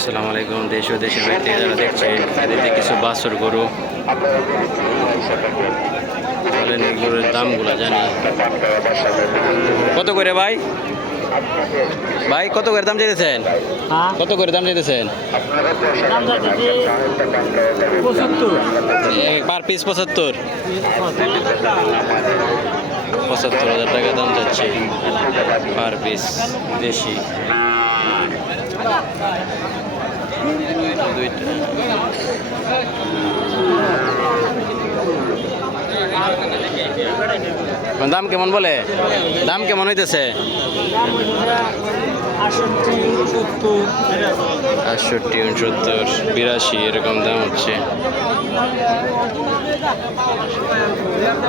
আসসালামু আলাইকুম দেশ ও দেশের থেকে যারা দেখছেন এদিকে কিছু বাছর গরু। চলেন এগুলোর দামগুলো জানি। কত করে ভাই? ভাই কত করে দাম চাইতেছেন? হ্যাঁ? কত করে দাম চাইতেছেন? পার পিস পঁচাত্তর। পঁচাত্তর হাজার টাকা দাম যাচ্ছে পার পিস দেশি। দাম কেমন বলে? দাম কেমন হইতেছে? আটষট্টি উনসত্তর বিরাশি এরকম দাম হচ্ছে। একটা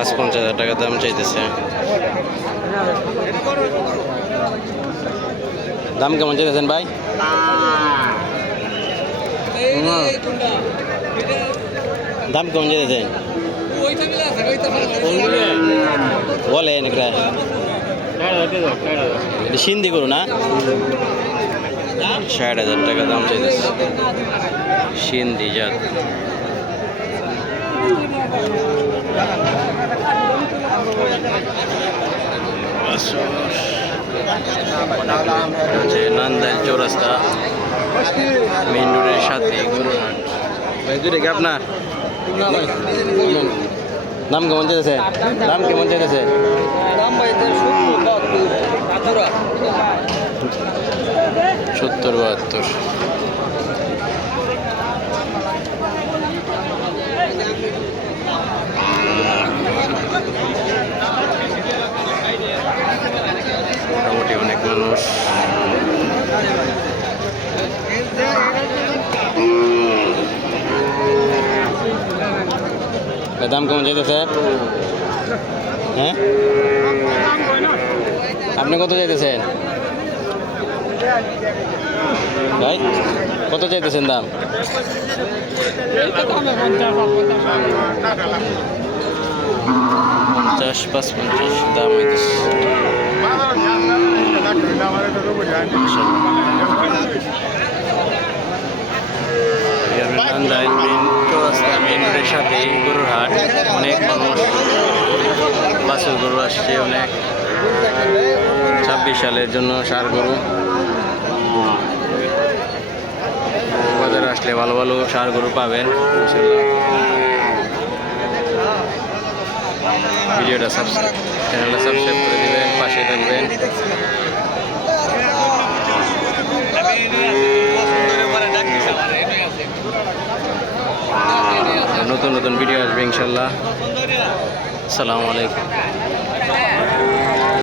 পাঁচ পঞ্চাশ হাজার টাকা দাম চাইতেছে। দাম কেমন চাইতেছেন ভাই? দাম কেমন চাইতেছেন? বলেন সিন্ধি করু না? ষাট হাজার টাকা দাম চাইতেছে। সিন্ধি জাত। হচ্ছে নান্দাইল চৌরাস্তা মেইন রোডের সাথে গরুরহাট। কি আপনার? দাম কেমন চাইতেছে? দাম কেমন চাইতেছে? সত্তর বাহাত্তর। মানুষ। দাম কেমন চাইতেছে? হ্যাঁ? আপনি কত চাইতেছেন? ভাই কত চাইতেছেন দাম? পঞ্চাশ পাঁচ পঞ্চাশ দাম হইতেছে। অনেক মানুষ গরু আসছে অনেক। ছাব্বিশ সালের জন্য সার গরু। বাজারে আসলে ভালো ভালো সার গরু পাবেন ভিডিওটা সাবস্ক্রাইব চ্যানেলটা সাবস্ক্রাইব করে দিবেন, পাশে থাকবেন। নতুন নতুন ভিডিও আসবে ইনশাল্লাহ। আসসালামু আলাইকুম।